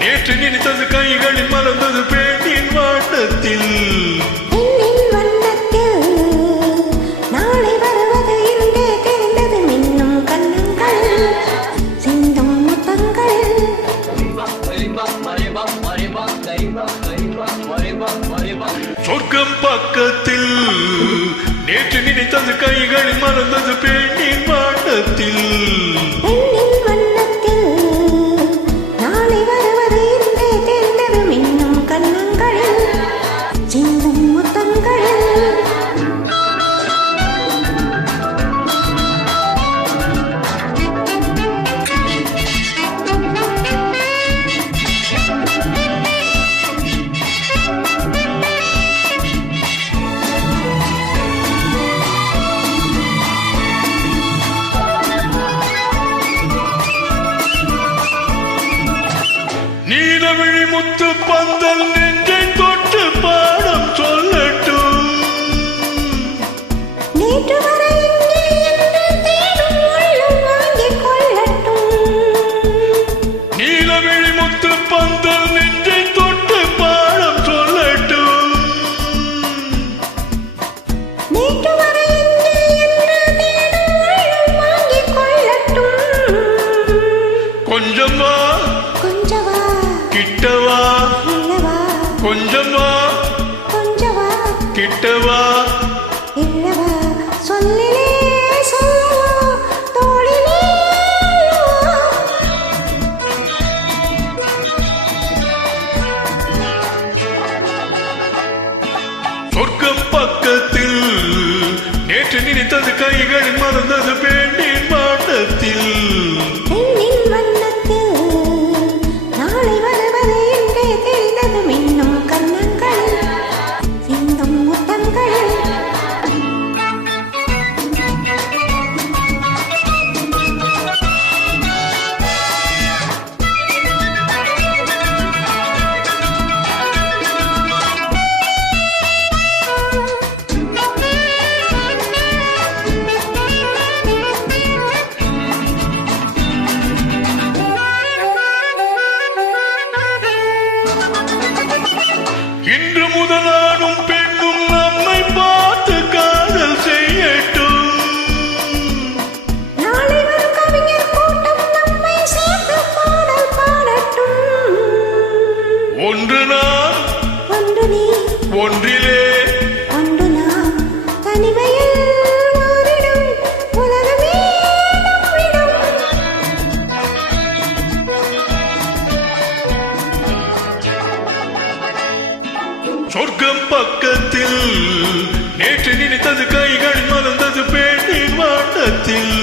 நேற்று நினைத்தது கைகளில் மறந்தது பெண்ணின் வாட்டத்தில். நாளை வருவது என்றே தெரிந்தது மின்னும் கண்ணங்கள் சிந்தும் முத்தங்கள். சொர்க்கம் பக்கத்தில் நேற்று நினைத்தது கைகளில் மறந்தது பெண்ணின் வாட்டத்தில். நாளை வருவது என்றே தெரிந்தது மின்னும் கண்ணங்கள் சிந்தும் முத்தங்கள். நீலவிழி முத்து பந்தல் நெஞ்சை தொட்டு பாடம் சொல்லட்டும். நேற்று வரை இங்கே என்று தேடும் உள்ளம் வாங்கிக் கொள்ளட்டும். நீலவிழி முத்து பந்தல் நெஞ்சை தொட்டு பாடம் சொல்லட்டும். நேற்று வரை இங்கே என்று தேடும் உள்ளம் வாங்கிக் கொள்ளட்டும். கொஞ்சம் வா கொஞ்சவா கிட்டவா, இல்லவா கொஞ்சம் வா கொஞ்சவா கிட்டவா. இல்லவா சொல்லிலே சொல்லவா தோளிலே அல்லவா. சொர்க்கம் பக்கத்தில் நேற்று நினைத்தது கைகளில் மறந்தது பெண்ணின் வாட்டத்தில். பெண்ணின் வண்ணத்தில் நாளை வருவது என்றே தெரிந்தது மின்னும் கண்ணங்கள் சிந்தும் முத்தங்கள். இன்று முதலானும் பெண்ணும் நம்மை பார்த்து காதல் செய்யட்டும். நாளை வரும் கவிஞர் கூட்டம் நம்மை சேர்த்து பாடல் பாடட்டும். ஒன்று நான் ஒன்று நீ ஒன்றிலே ஒன்று நாம் தனிமையில் மாறிடும் உலகமே நம்மிடம். சொர்க்கம் பக்கத்தில் நேற்று நினைத்தது கைகளில் மறந்தது பெண்ணின் வாட்டத்தில்.